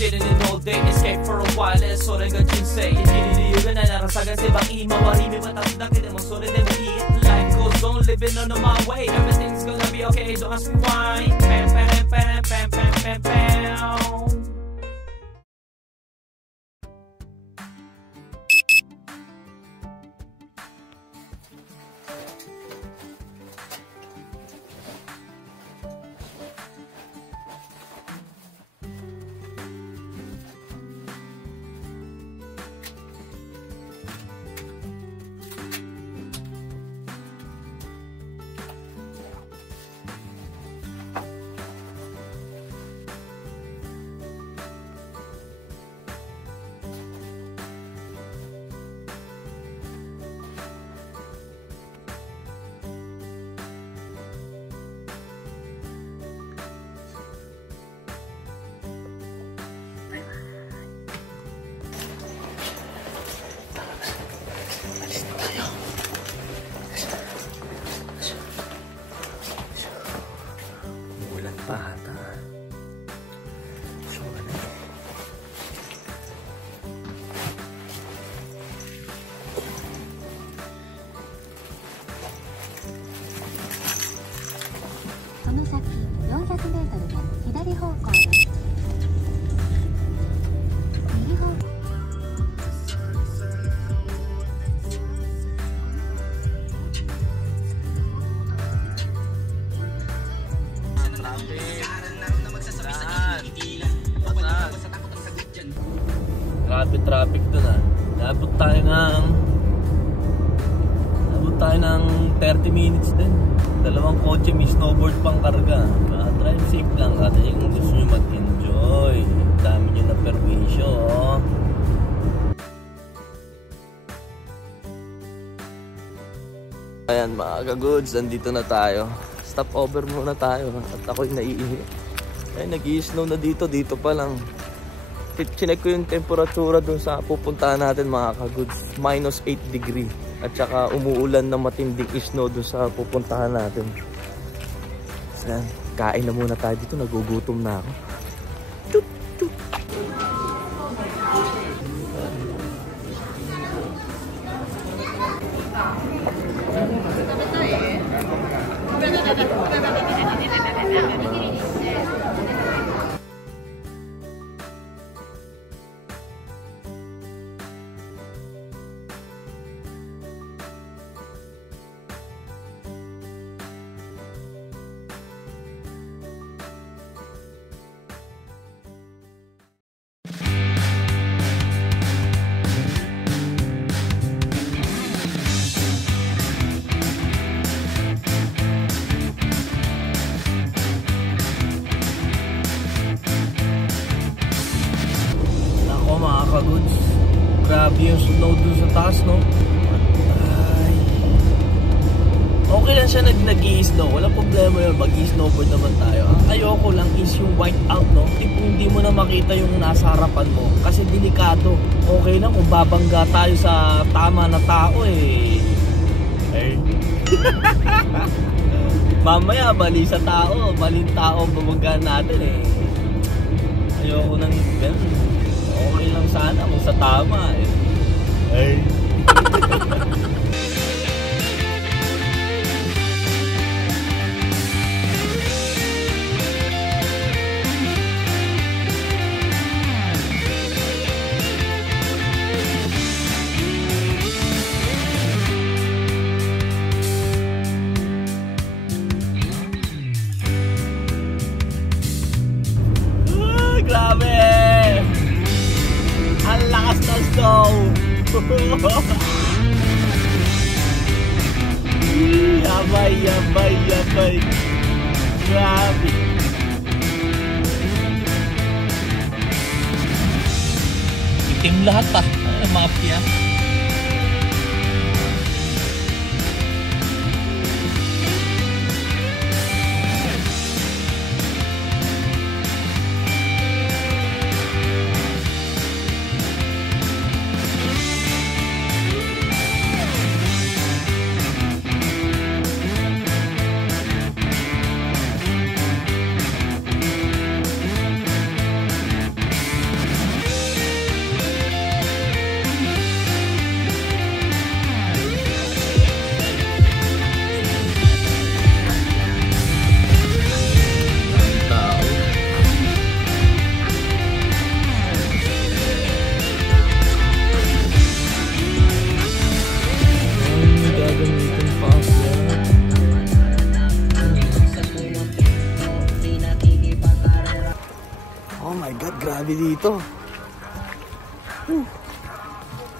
chilling in all day, escape for a while,それが人生。生きる理由がないなら探せばいい。周り見渡すだけでもそれでもいい。Life goes on, living on my way. Everything's gonna be okay, don't ask me why. Pam, pam, pam, pam, pam, pam, pam. Traffic doon ah. Nabot tayo ng 30 minutes din. Dalawang kotse, may snowboard pang karga. Drive safe lang kasi yung gusto nyo mag-enjoy. Dami nyo na perwisyo oh. Ayan mga ka-goods, nandito na tayo. Stop over muna tayo at ako'y naiihi. Ay nag-i-snow na dito pa lang. Chinek ko yung temperatura dun sa pupuntahan natin mga ka-goods, -8 degree. At saka umuulan na matinding snow dun sa pupuntahan natin. So, kain na muna tayo dito, nagugutom na ako. Tup, tup. Goods. Grabe yung snow dun sa taas, no? Ay. Okay lang siya nag-i-snow. Walang problema yun. Mag-i-snowboard naman tayo. Ang ayoko lang is yung white out, no? Tipong hindi mo na makita yung nasa harapan mo. Kasi delikado. Okay na kung babangga tayo sa tama na tao, eh. Eh. Mamaya, mali sa tao. Maling tao babangga natin, eh. Ayoko nang ganun. Okay lang sana kung sa tama eh. Ay. Grabe! Ang lakas ng snow! Yabay, yabay, yabay! Grabe! Itim lahat pa! Mafia! my God, grabe dito.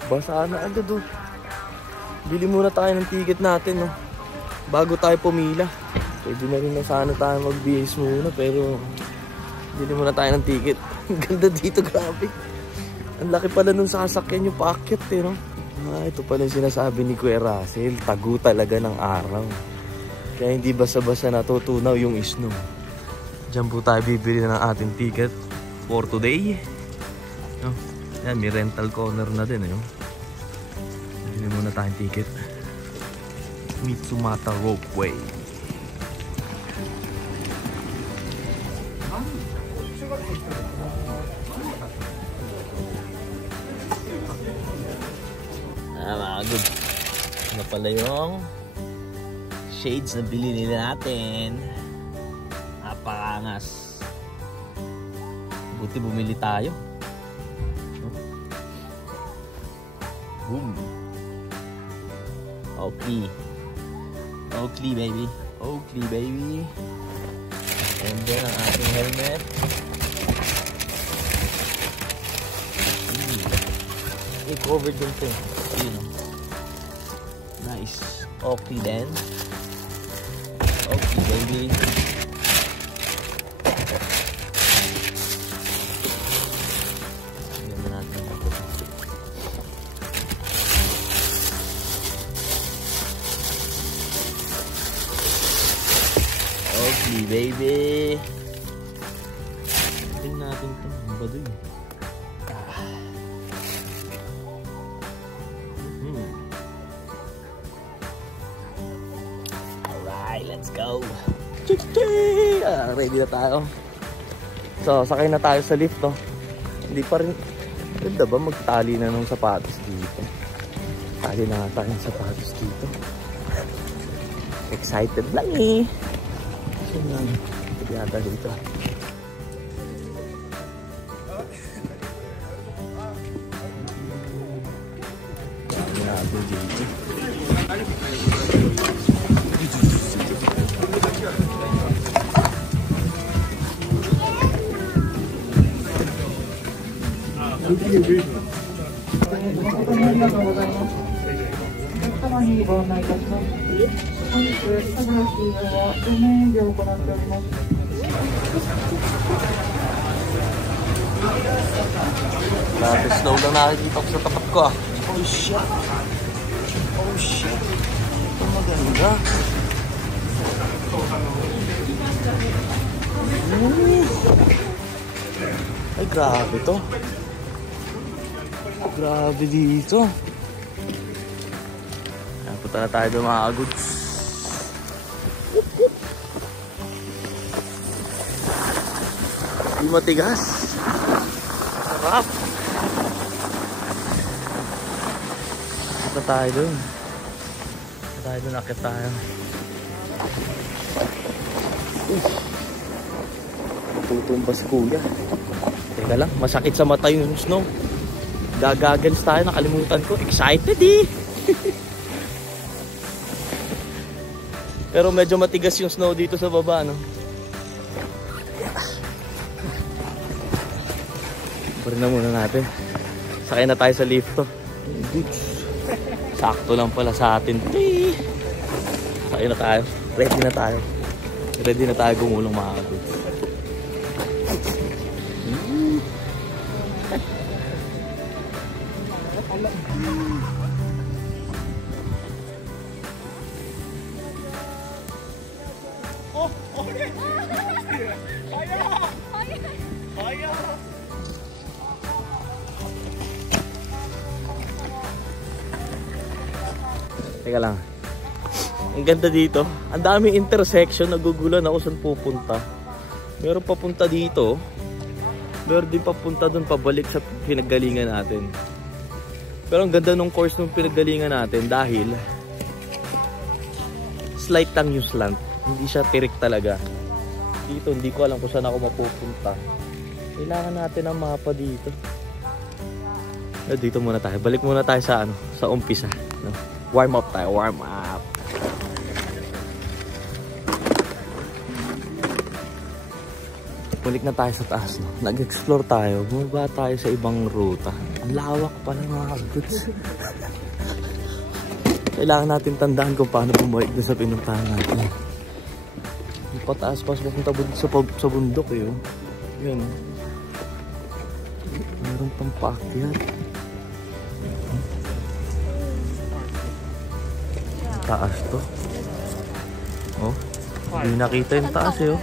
Basa na agad oh. Bili muna tayo ng ticket natin oh. Bago tayo pumila. Pwede na rin na sana tayo mag-BS muna, pero bili muna tayo ng ticket. Ang ganda dito, grabe. Ang laki pala nung sasakyan yung paakyat eh, no? Ito pala yung sinasabi ni Kuya Russell. Tago talaga ng araw. Kaya hindi basa-basa natutunaw yung snow. Diyan po tayo bibili na ng ating ticket for today. No? Yan, may rental corner na din eh. Bili muna tayong ticket. Mitsumata Ropeway. Mga good. Ano pala yung shades na bili nila natin. Napakangas. Buti bumili tayo. Boom. Oakley. Oakley baby. Oakley baby. And then ang ating helmet. I-covered din ito. Yun o. Nice. Oakley din. Oakley baby. Ganda natin ito. Oakley baby. Tingnan natin ito. Ang baduy. Alright, let's go. Ready na tayo. So, sakay na tayo sa lift, no? Hindi pa rin. Ganda ba magtali na ng sapatos dito? Tali na tayo ng sapatos dito. Excited lang eh. So, hindi ata dito. Dami natin dito. Grabe, snow lang nakikita ko sa tapat ko ah. Oh shit. Oh shit. Ito maganda. Ay, grabe to. Grabe dito. Punta na tayo doon mga goods. Hindi matigas. Sarap. Punta tayo doon. Punta tayo doon, akit tayo. Tutumba si kuya. Teka lang, masakit sa mata yung snow. Gagagans tayo, nakalimutan ko. Excited eh. Pero medyo matigas yung snow dito sa baba, no? Pari na muna natin. Sakay na tayo sa lift to. Sakto lang pala sa atin. Sakay na tayo. Ready na tayo. Ready na tayo gumulong mga kapit. Teka lang. Ang ganda dito. Ang daming intersection. Nagugulan ako saan pupunta. Meron papunta dito. Meron din papunta dun pabalik sa pinaggalingan natin. Pero ang ganda nung course nung pinaggalingan natin dahil slight lang yung slant. Hindi siya tirik talaga. Dito hindi ko alam kung saan ako mapupunta. Kailangan natin ang mapa dito. Dito muna tayo. Balik muna tayo sa ano, sa umpisa, no? Warm up tayo, warm up. Balik na tayo sa taas, no? Nag-explore tayo. Bumaba tayo sa ibang ruta. Ang lawak pala mga kaguds. Kailangan natin tandaan kung paano bumalik doon sa pinuntahan natin. Yung pataas pa sa bundok eh. Oh. Yan. Meron pang paakyat. Taas to. Oh. Hindi nakita yung taas eh. Oh.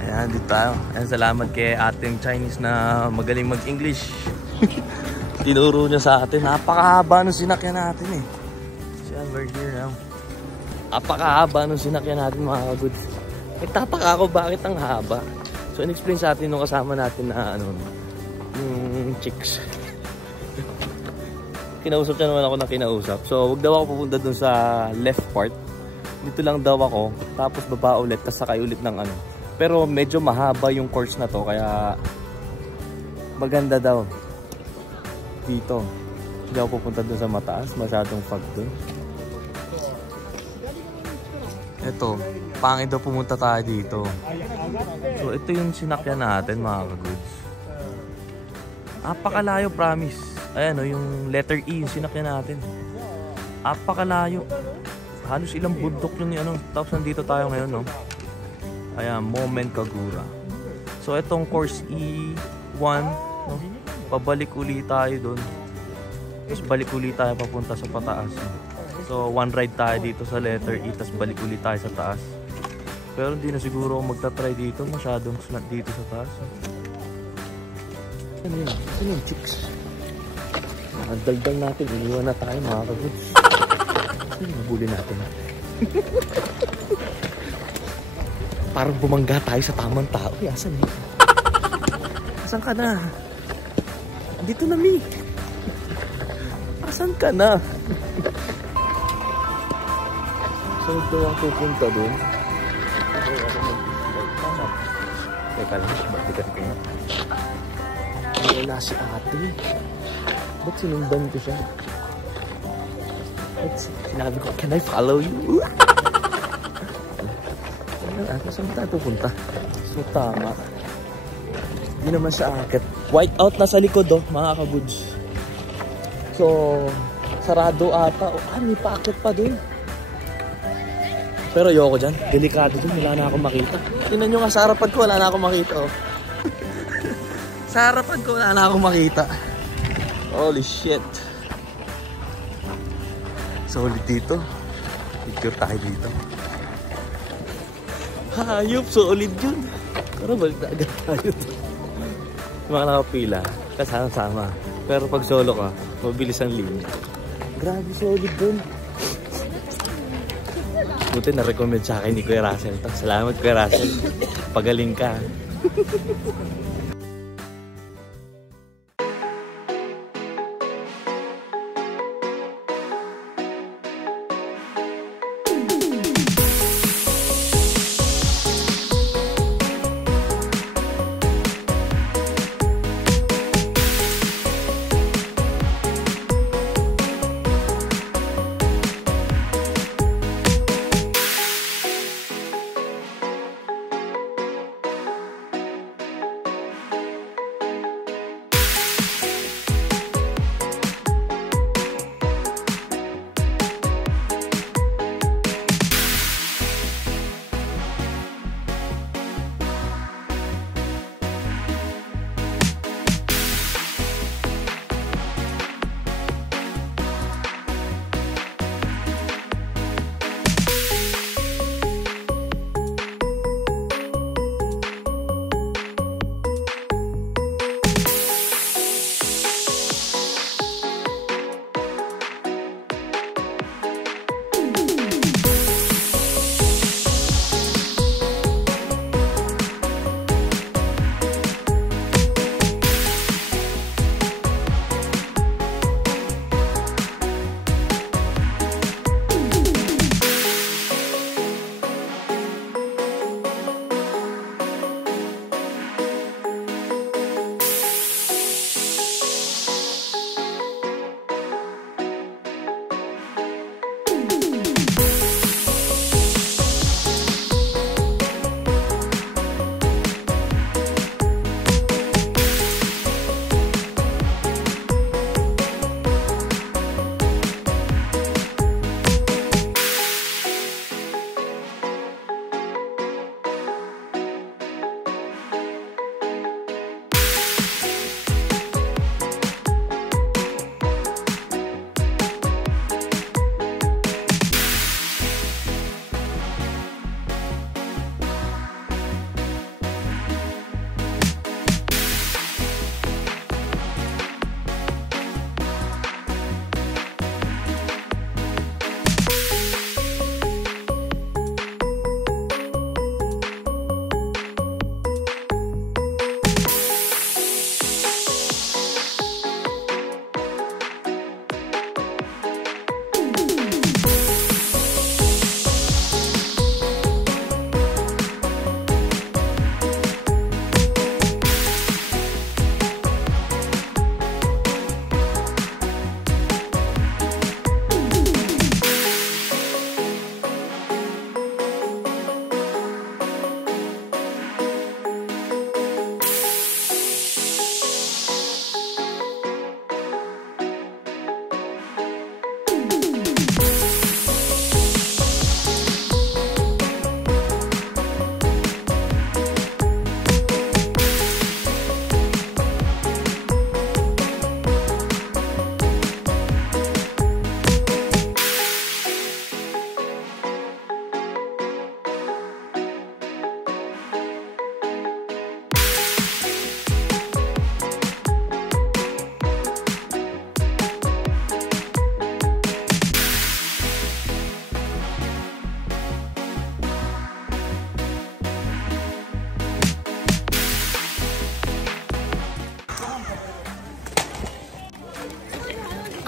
Ayan, dito tayo. Ayan, salamat kay ating Chinese na magaling mag-English. Tinuro niya sa atin. Napakahaba nung sinakyan natin eh. Siya, we're here now. Napakahaba nung sinakyan natin mga kaguds. Nagtataka ako bakit ang haba. So, in-explain sa atin nung kasama natin na ano, yung chicks. Kinausap niya naman ako na kinausap. So, wag daw ako pupunta dun sa left part. Dito lang daw ako. Tapos baba ulit. Tapos sakay ulit ng ano. Pero medyo mahaba yung course na to. Kaya maganda daw dito. Hindi ako pupunta dun sa mataas. Masyadong fog dun. Ito. Pangit daw pumunta tayo dito. So ito yung sinakyan natin mga kaguds. Apakalayo, promise. Ayan o, yung letter E yung sinakyan natin. Apakalayo. Halos ilang bundok yun ano. Tapos nandito tayo ngayon no. Ayan, Moment Kagura. So itong course E1 no? Pabalik uli tayo doon. Tapos balik uli tayo papunta sa pataas no? So one ride tayo dito sa letter E. Tapos balik uli tayo sa taas. Pero hindi na siguro ako magta-try dito. Masyadong slant dito sa taas. Ano yun? Ano yung chicks? Ang daldal natin. Iniwan na tayo mga kaguds. Ano yung nabuli natin? Parang bumangga tayo sa tamang tao. Asan eh? Asan ka na? Andito na mi. Asan ka na? Saan daw ang pupunta doon? Teka lang, balikan ko na. Wala si ate. Ba't sinundan ko siya? Sinabi ko, can I follow you? Saan tayo pupunta? So tama. Hindi naman siya akit. White out na sa likod oh, mga kaguds. So, sarado ata. May paakit pa dun. Pero ayoko dyan. Delikado dun. Wala na akong makita. Tingnan nyo nga sa harapan ko. Wala na akong makita. Oh. Sa harapan ko. Wala na akong makita. Holy shit. Solid dito. Picture tayo dito. Hayop. Solid yun. Pero balik na agad tayo. Mga nakapila. Kasama-sama. Pero pag solo ka, mabilis ang linya. Grabe solid dun. Buti na-recommend sa akin ni Kuya Russell. Salamat Kuya Russell. Pagaling ka.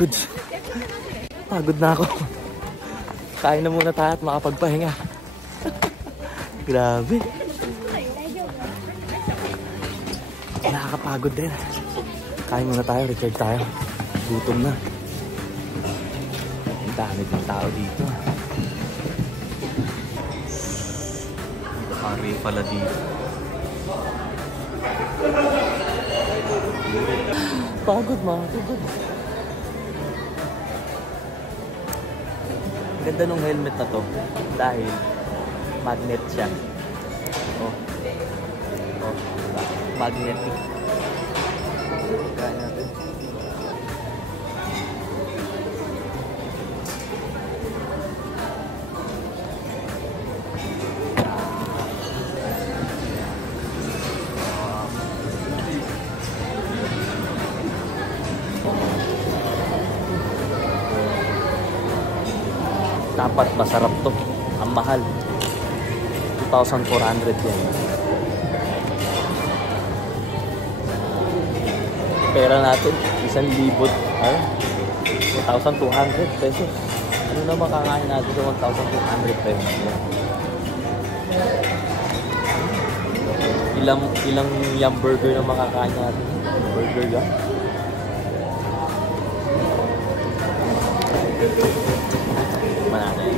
goods. Pagod na ako. Kain na muna tayo at makapagpahinga. Grabe. Nakakapagod din. Kain muna tayo, recharge tayo. Gutom na. Ang dami ng tao dito. Hari pala dito. Pagod mga pagod. Ganda nung helmet na to dahil magnet siya. Oh. Oh, magnetic. Kaya natin. Dapat masarap to. Ang mahal. 2,400 yan. Pera natin 1,000. 1,200 pesos. Ano na makakain natin sa 1,200 pesos? Ilang yum burger na makakain natin? Burger yum? Natin.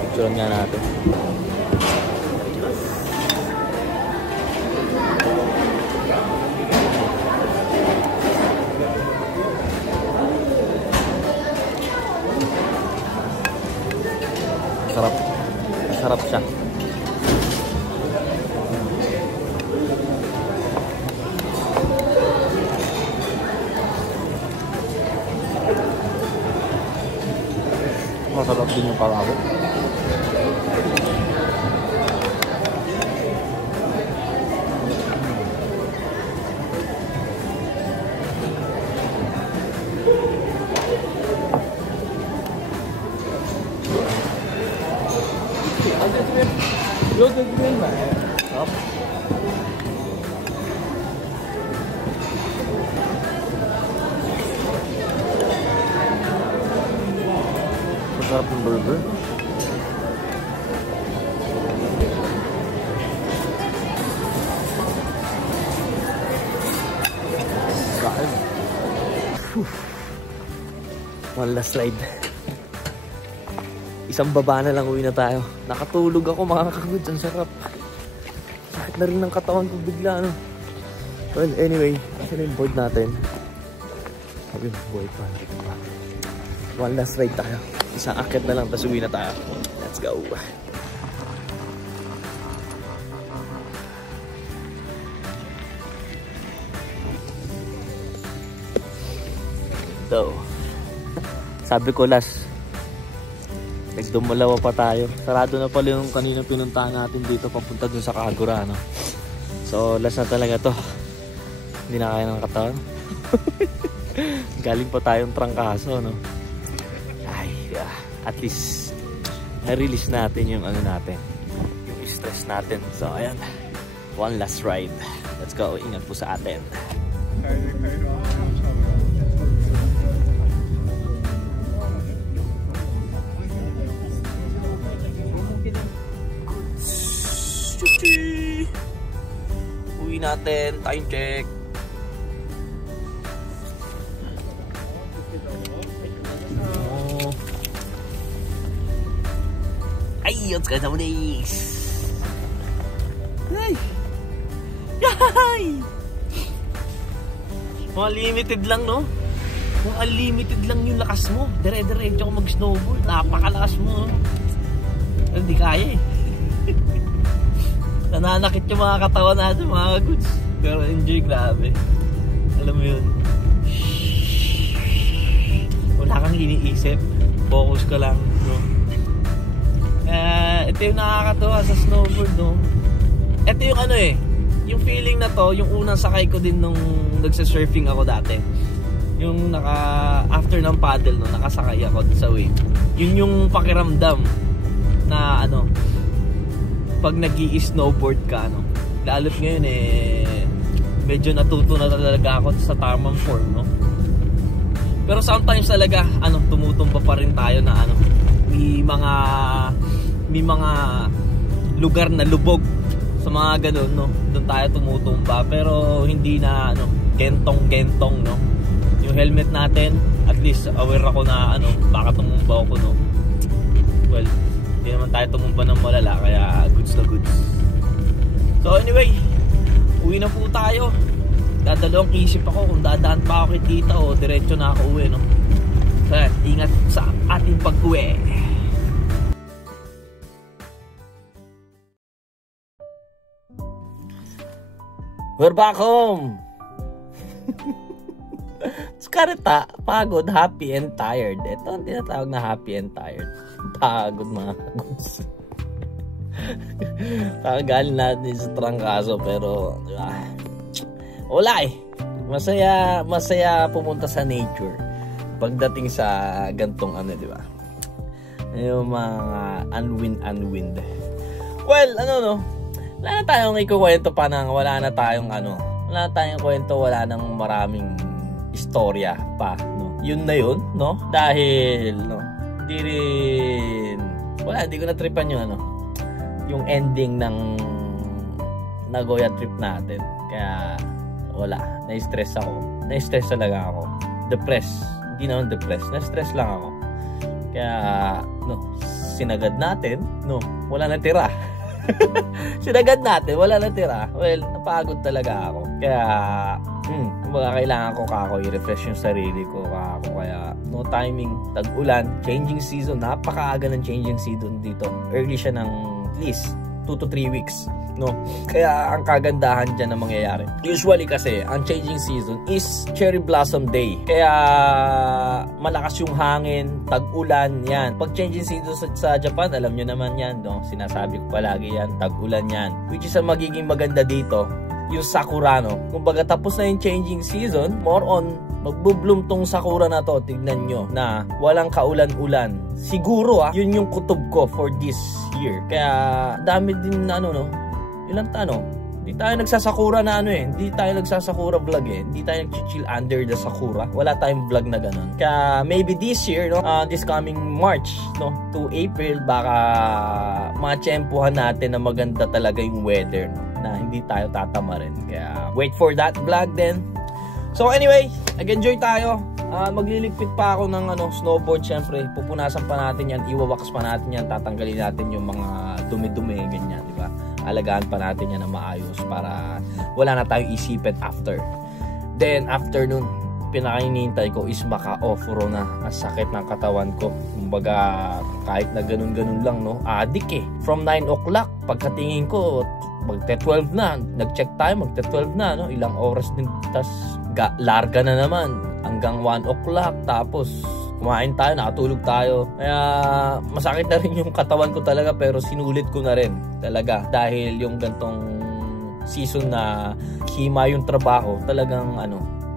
Picturean nga natin. Sarap. Sarap siya. Masarap din yung palabok. Masarap yung burger. Kain. One last ride. Isang baba na lang, uwi na tayo. Nakatulog ako mga kagoods. Ang sarap. Sakit na rin ng katawan ko bigla, no? Well, anyway, kasi na yung board natin. Sabi, boy pa. One last ride tayo. Isang akit na lang, tapos uwi na tayo. Let's go. So, sabi ko last, nagdumalawa pa tayo. Sarado na pala yung kanina pinuntahan natin dito papunta dun sa Kagura, no? So, last na talaga to. Hindi na kaya ng katawan. Galing pa tayong trangkaso, no? At least na-release natin yung ano natin, yung stress natin. So ayan, one last ride. Let's go, ingat po sa atin. Uwi natin, time check. Ay, let's go sa munis. Ay! Yay! Mga limited lang, no? Mga limited lang yung lakas mo. Dire-diretso ko mag-snowboard. Napakalakas mo, no? Hindi kaya eh. Nananakit yung mga katawan natin, mga goods. Pero enjoy, grabe. Alam mo yun. Wala kang iniisip. Focus ka lang, no? Ito yung nakakatuwa sa snowboard, no? Ito yung ano eh, yung feeling na to, yung unang sakay ko din nung nagsa-surfing ako dati. Yung after ng paddle, no, nakasakay ako sa wave. Yun yung pakiramdam na ano, pag nag-i-snowboard ka, no? Lalo't ngayon eh, medyo natuto na talaga ako sa tamang form, no? Pero sometimes talaga tumutumba pa rin tayo na may mga lugar na lubog sa mga ganun, no? Doon tayo tumutumba, pero hindi na gentong, no? Yung helmet natin, at least aware ako na baka tumumba ako, no? Well, hindi naman tayo tumumba ng malala, kaya goods na goods. So anyway, uwi na po tayo. Dadalawang isip ako kung dadaan pa ako kay tita o diretso na ako uwi, no? So, ingat sa ating pag-uwi. We're back home. Karita, pagod, happy and tired. Ito ang tinatawag na happy and tired. Pagod mga kaguds. Kagaling natin sa trangkaso, pero wala eh. Masaya pumunta sa nature pagdating sa gantong di ba? Yung mga unwind. Well, wala na tayong ikukwento pa nang wala na tayong kwento, wala nang maraming istorya pa, no? Yun na yun, no? Dahil, no, hindi ko na tripan yung ending ng Nagoya trip natin. Kaya, wala. Na-stress talaga ako. Depressed. Hindi naman depressed. Na-stress lang ako. Kaya, sinagad natin, wala na tira. Sinagad natin, wala na tira. Well, napagod talaga ako. Kaya, kailangan ko i-refresh yung sarili ko kaya no timing, tag-ulan, changing season, napakaaga ng changing season dito. Early siya ng at least 2 to 3 weeks, no? Kaya ang kagandahan dyan na mangyayari, usually kasi ang changing season is cherry blossom day, kaya malakas yung hangin, tag-ulan yan. Pag changing season sa Japan, alam nyo naman yan, no? Sinasabi ko palagi yan, tag-ulan yan, which is ang magiging maganda dito, yung sakura, no? Kumbaga tapos na yung changing season, more on magbo-bloom tong sakura na to. Tignan nyo na walang kaulan-ulan. Siguro yun yung kutob ko for this year. Kaya dami din ilang hindi tayo nagsasakura na hindi tayo nagsasakura vlog hindi tayo nag-chill under the sakura. Wala tayong vlog na ganun. Kaya maybe this year, this coming March, to April, baka matsyempohan natin na maganda talaga yung weather, na hindi tayo tatama rin. Kaya wait for that vlog then. So anyway, nag-enjoy tayo. Magliligpit pa ako ng snowboard, syempre. Pupunasan pa natin yan, iwawax pa natin yan, tatanggalin natin yung mga dumi-dumi, ganyan, di ba? Alagaan pa natin yan na maayos para wala na tayong isipin after. Then after nun, pinakainintay ko is maka-off-road na. Ang sakit ng katawan ko. Kumbaga, kahit na ganun-ganun lang, adik From 9 o'clock, pagkatingin ko, magte-12 na. Nag-check tayo, magte-12 na, Ilang oras din, tas larga na naman hanggang 1 o'clock, tapos kumain tayo, nakatulog tayo. Kaya masakit na rin yung katawan ko talaga, pero sinulit ko na rin talaga dahil yung gantong season na hima yung trabaho, talagang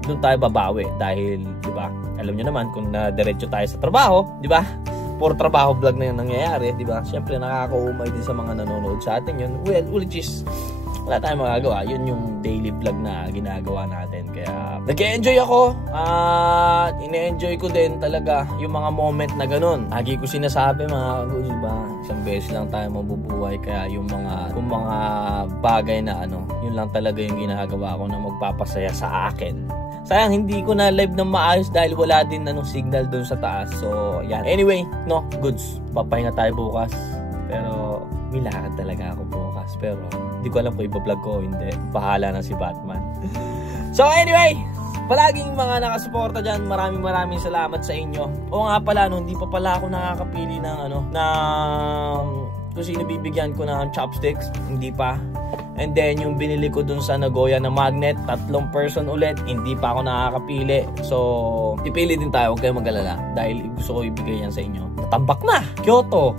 doon tayo babawi dahil, di ba, alam nyo naman kung na-diretso tayo sa trabaho, di ba, puro trabaho vlog na yung nangyayari, di ba, syempre nakakaumay din sa mga nanonood sa atin yun. Well, which is wala tayong magagawa. Yun yung daily vlog na ginagawa natin. Kaya nag-enjoy ako at ine-enjoy ko din talaga yung mga moment na ganun. Lagi ko sinasabi mga guys, diba, isang beses lang tayo mabubuhay. Kaya yung mga bagay na yun lang talaga yung ginagawa ko na magpapasaya sa akin. Sayang hindi ko na live ng maayos dahil wala din signal dun sa taas. So yan. Anyway, goods. Papahinga tayo bukas. Pero may lakad talaga ako bukas. Pero hindi ko alam kung iba-vlog ko o hindi. Bahala na si Batman. So anyway, palaging mga nakasuporta dyan, maraming salamat sa inyo. O nga pala, hindi pa pala ako nakakapili ng kung sino bibigyan ko ng chopsticks. Hindi pa. And then yung binili ko dun sa Nagoya na magnet, 3 person ulit, hindi pa ako nakakapili. So pipili din tayo, huwag kayong mag-alala dahil gusto ko ibigay yan sa inyo. Natambak na! Kyoto,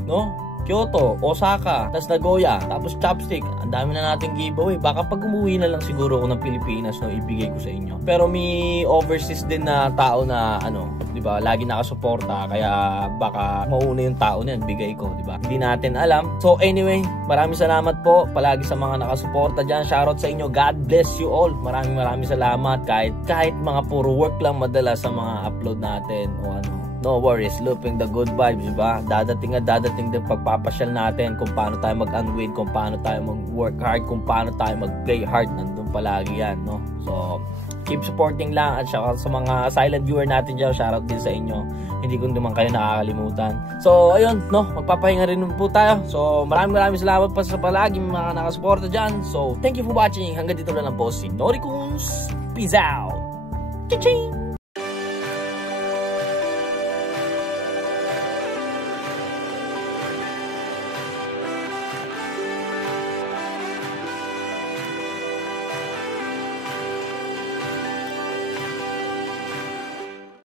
Kyoto, Osaka, tapos Nagoya, tapos Chopstick. Ang dami na nating giveaway. Baka pag umuwi na lang siguro ako ng Pilipinas, no, ibigay ko sa inyo. Pero may overseas din na tao na ano, 'di ba? Lagi nakasuporta, kaya baka mauna yung tao na yan, bigay ko, 'di ba? Hindi natin alam. So anyway, maraming salamat po palagi sa mga nakasuporta diyan. Shoutout sa inyo. God bless you all. Maraming salamat kahit mga puro work lang madalas sa mga upload natin o ano. No worries, looping the good vibes, diba? Dadating din pagpapasyal natin kung paano tayo mag-unwind, kung paano tayo mag-work hard, kung paano tayo mag-play hard. Nandun palagi yan, no? So, keep supporting lang. At saka sa mga silent viewer natin dyan, shoutout din sa inyo. Hindi ko naman kayo nakakalimutan. So, ayun, no? Magpapahinga rin po tayo. So, maraming salamat pa sa palagi mga nakasuporta dyan. So, thank you for watching. Hanggang dito na lang po si Norikuns. Peace out! Cha-ching!